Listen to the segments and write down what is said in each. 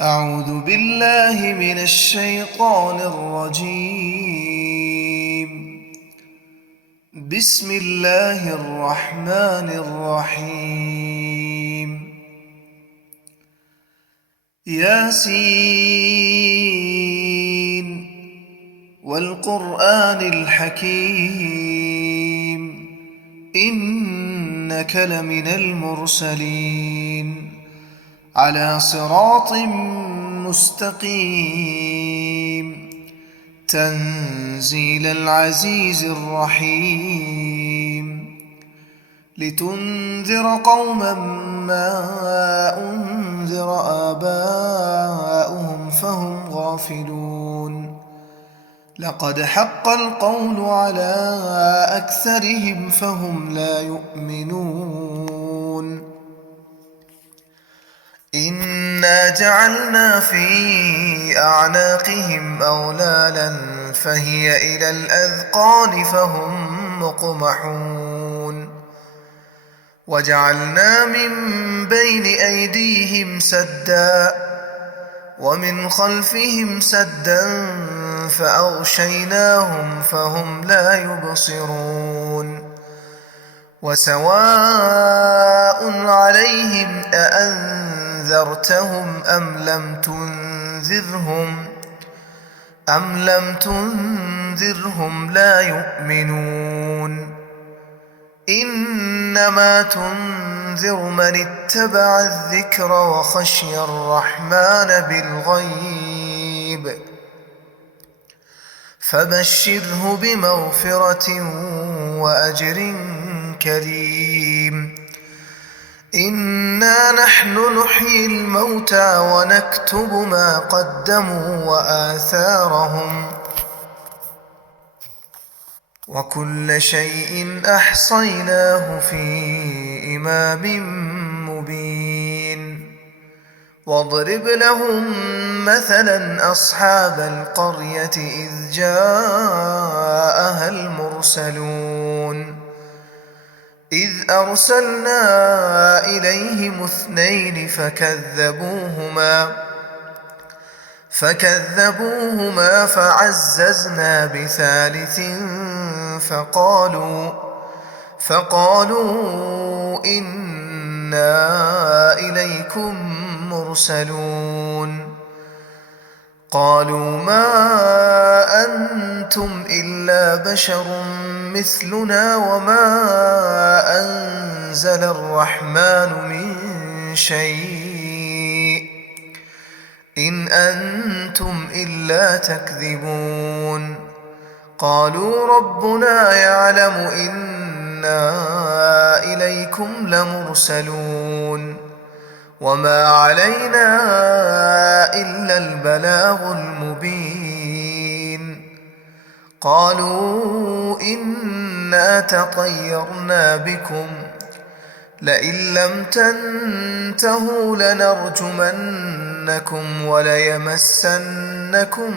أعوذ بالله من الشيطان الرجيم. بسم الله الرحمن الرحيم. ياسين والقرآن الحكيم إنك لمن المرسلين على صراط مستقيم تنزيل العزيز الرحيم لتنذر قوما ما أنذر آباؤهم فهم غافلون لقد حق القول على أكثرهم فهم لا يؤمنون إنا جعلنا في أعناقهم أغلالا فهي إلى الأذقان فهم مقمحون وجعلنا من بين أيديهم سدا ومن خلفهم سدا فأغشيناهم فهم لا يبصرون وسواء عليهم أأنذرتهم أم لم تنذرهم لا يؤمنون إنما تنذر من اتبع الذكر وخشي الرحمن بالغيب فبشره بمغفرة وأجر كريم إنا نحن نحيي الموتى ونكتب ما قدموا وآثارهم وكل شيء أحصيناه في إمام مبين واضرب لهم مثلا أصحاب القرية إذ جاءها المرسلون إذ أرسلنا إليهم اثنين فكذبوهما فعززنا بثالث فقالوا إنا إليكم مرسلون قالوا ما أنتم إلا بشر مثلنا وما أنزل الرحمن من شيء إن أنتم إلا تكذبون قالوا ربنا يعلم إنا إليكم لمرسلون وما علينا إلا البلاغ المبين قالوا إنا تطيرنا بكم لئن لم تنتهوا لنرجمنكم وليمسنكم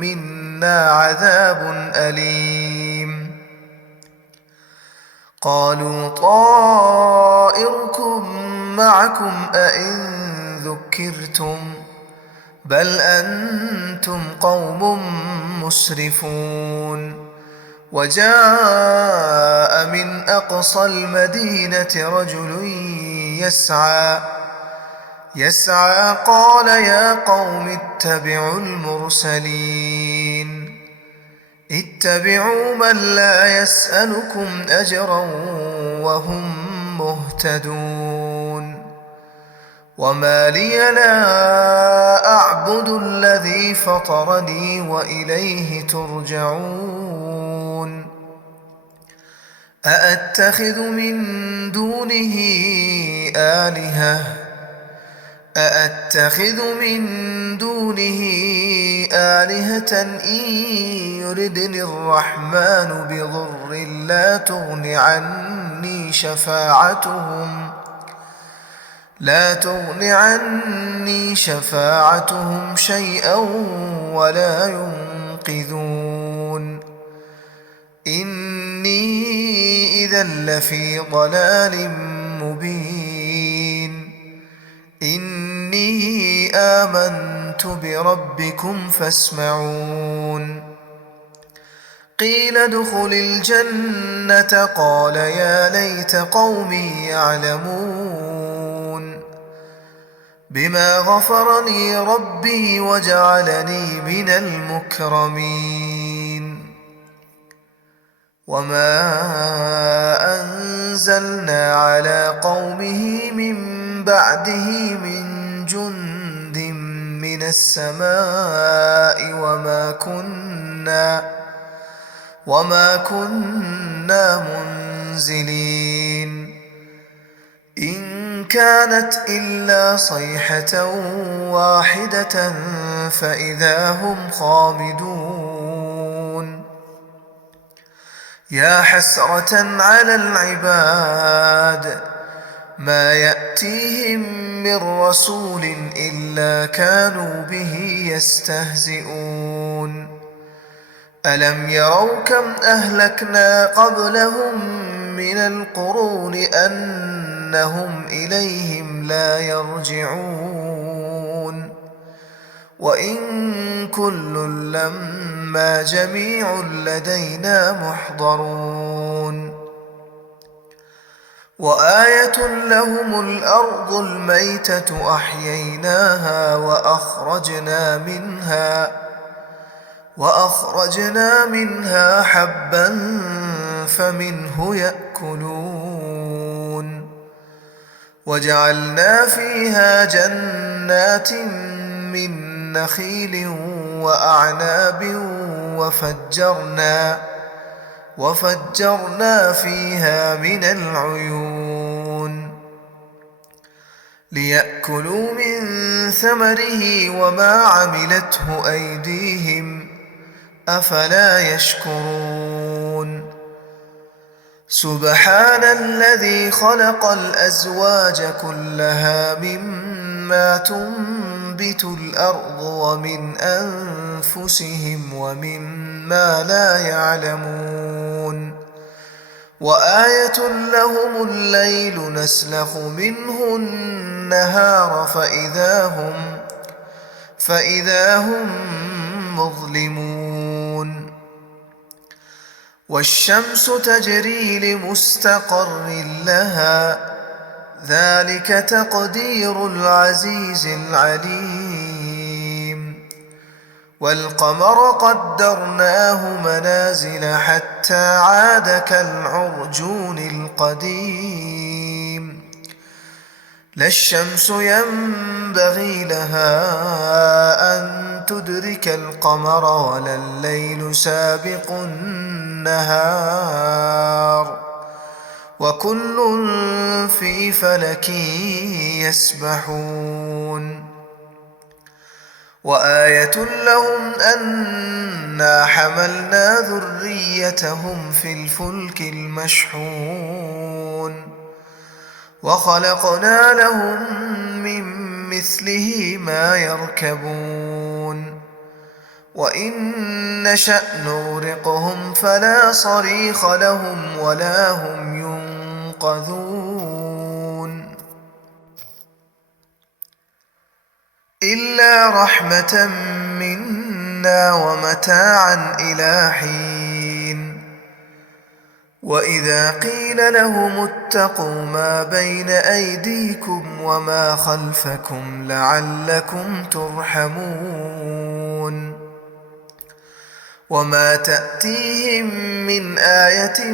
منا عذاب أليم قالوا طائركم معكم أئن ذكرتم بل أنتم قوم مسرفون وجاء من أقصى المدينة رجل يسعى قال يا قوم اتبعوا من لا يسألكم أجرا وهم مهتدون وما لي لا أعبد الذي فطرني وإليه ترجعون أأتخذ من دونه آلهة إن يردني الرحمن بضر لا تغن عني شفاعتهم شيئا ولا ينقذون إني إذا لفي ضلال مبين إني آمنت بربكم فاسمعون قيل ادخل الجنة قال يا ليت قومي يعلمون بما غفر لي ربي وجعلني من المكرمين وما أنزلنا على قومه من بعده من جند من السماء وما كنا منزلين إن كانت إلا صيحة واحدة فإذا هم خامدون يا حسرة على العباد ما يأتيهم من رسول إلا كانوا به يستهزئون ألم يروا كم أهلكنا قبلهم من القرون أنهم إليهم لا يرجعون وإن كل لما جميع لدينا محضرون وآية لهم الأرض الميتة أحييناها وأخرجنا منها حبا فمنه يأكلون وجعلنا فيها جنات من نخيل وأعناب وفجرنا فيها من العيون ليأكلوا من ثمره وما عملته أيديهم أفلا يشكرون سبحان الذي خلق الأزواج كلها مما تنبت الأرض ومن أنفسهم ومما لا يعلمون وآية لهم الليل نسلخ منه النهار فإذا هم مظلمون والشمس تجري لمستقر لها ذلك تقدير العزيز العليم والقمر قدرناه منازل حتى عاد كالعرجون القديم لا الشمس ينبغي لها أن تدرك القمر ولا الليل سابق النهار وكل في فلك يسبحون وآية لهم أنا حملنا ذريتهم في الفلك المشحون وخلقنا لهم من مثله ما يركبون وإن نشأ نغرقهم فلا صريخ لهم ولا هم ينقذون إلا رحمة منا ومتاعا إلى حين وإذا قيل لهم اتقوا ما بين أيديكم وما خلفكم لعلكم ترحمون وما تأتيهم من آية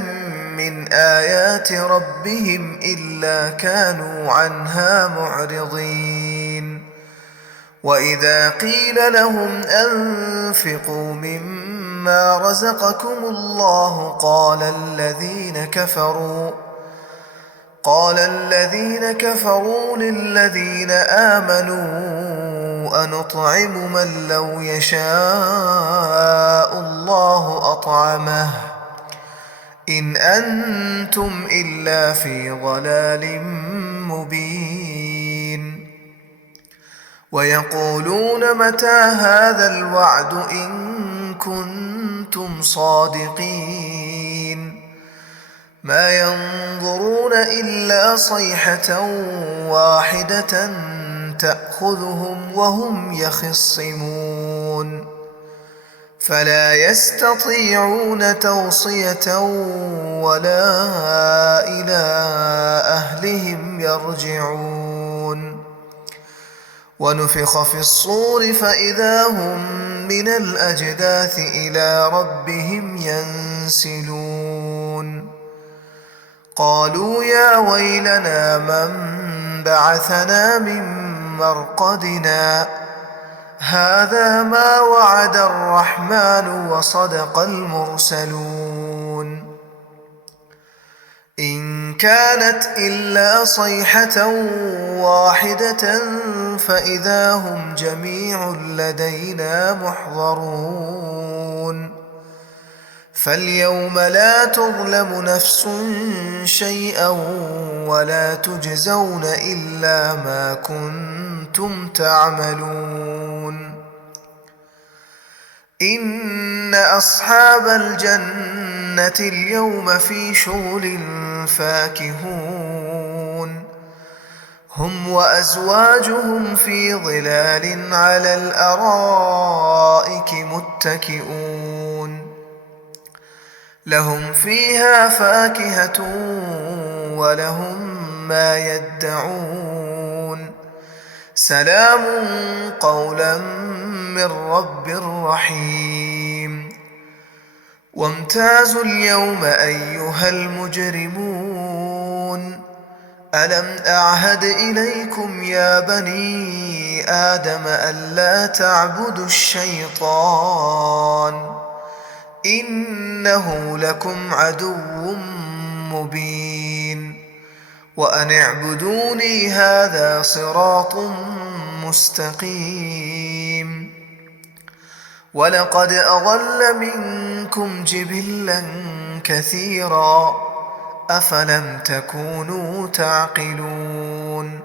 من آيات ربهم إلا كانوا عنها معرضين وإذا قيل لهم أنفقوا مما رزقكم الله قال الذين كفروا للذين آمنوا أنطعم من لو يشاء الله أطعمه إن أنتم إلا في ضلال مبين ويقولون متى هذا الوعد إن كنتم صادقين ما ينظرون إلا صيحة واحدة تأخذهم وهم يخصمون فلا يستطيعون توصية ولا إلى أهلهم يرجعون ونفخ في الصور فإذا هم من الأجداث إلى ربهم ينسلون قالوا يا ويلنا من بعثنا من مرقدنا هذا ما وعد الرحمن وصدق المرسلون إن كانت إلا صيحة واحدة فإذا هم جميع لدينا محضرون فاليوم لا تظلم نفس شيئا ولا تجزون إلا ما كنتم تعملون إن أصحاب الجنة اليوم في شغل فاكهون هم وأزواجهم في ظلال على الأرائك متكئون لهم فيها فاكهة ولهم ما يدعون سلام قولا من رب رحيم وامتازوا اليوم أيها المجرمون ألم أعهد إليكم يا بني آدم ألا تعبدوا الشيطان إنه لكم عدو مبين وأن اعبدوني هذا صراط مستقيم ولقد أضل منكم جبلا كثيرا أفلم تكونوا تعقلون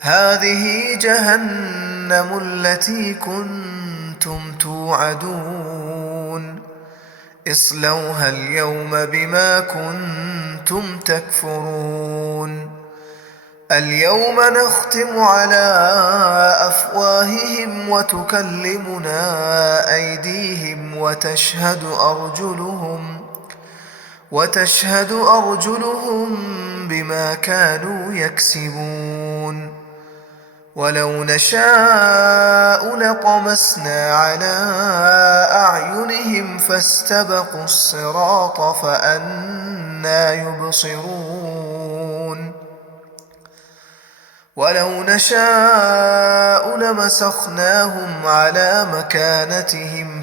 هذه جهنم التي كنتم توعدون اصلوها اليوم بما كنتم تكفرون اليوم نختم على أفواههم وتكلمنا أيديهم وتشهد أرجلهم بما كانوا يكسبون ولو نشاء لطمسنا على أعينهم فاستبقوا الصراط فأنى يبصرون ولو نشاء لمسخناهم على مكانتهم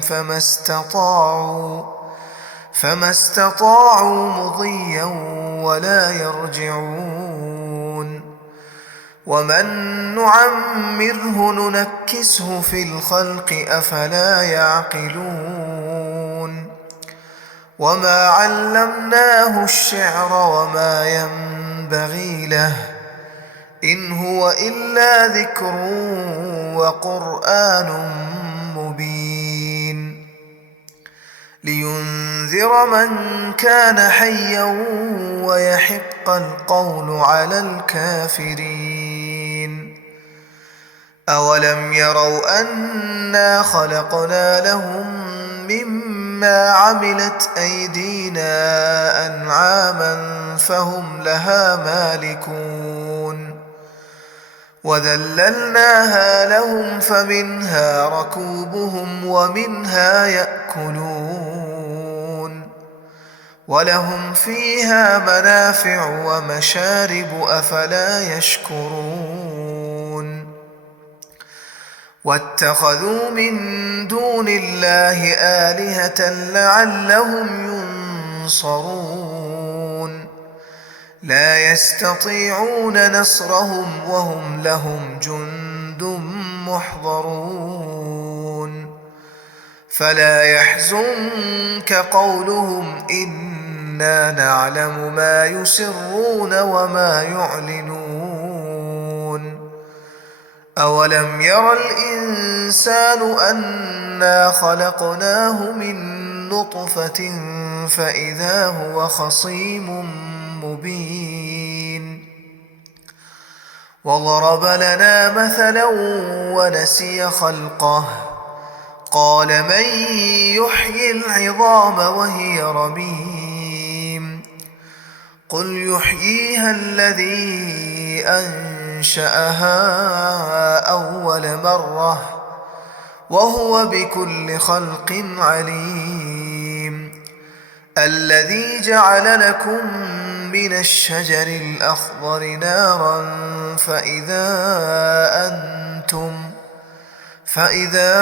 فما استطاعوا مضيا ولا يرجعون ومن نعمره ننكسه في الخلق أفلا يعقلون وما علمناه الشعر وما ينبغي له إن هو إلا ذكر وقرآن مبين لينذر من كان حيا ويحق القول على الكافرين أولم يروا أنا خلقنا لهم مما عملت أيدينا أنعاما فهم لها مالكون وذللناها لهم فمنها ركوبهم ومنها يأكلون ولهم فيها منافع ومشارب أفلا يشكرون واتخذوا من دون الله آلهة لعلهم ينصرون لا يستطيعون نصرهم وهم لهم جند محضرون فلا يحزنك قولهم إنا نعلم ما يسرون وما يعلنون أولم ير الإنسان أنا خلقناه من نطفة فإذا هو خصيم مبين وضرب لنا مثلا ونسي خلقه قال من يحيي العظام وهي رميم قل يحييها الذي أنشأها أول مرة وهو بكل خلق عليم الذي جعل لكم من الشجر الأخضر نارا فإذا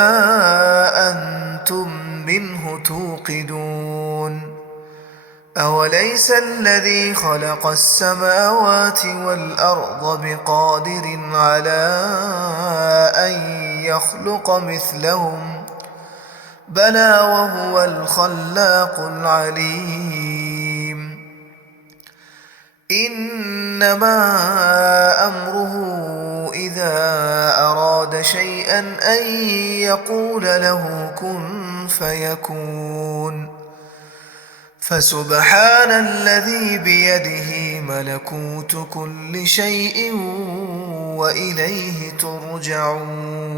أنتم منه توقدون أوليس الذي خلق السماوات والأرض بقادر على أن يخلق مثلهم بلى وهو الخلاق العليم إنما أمره إذا أراد شيئا أن يقول له كن فيكون فسبحان الذي بيده ملكوت كل شيء وإليه ترجعون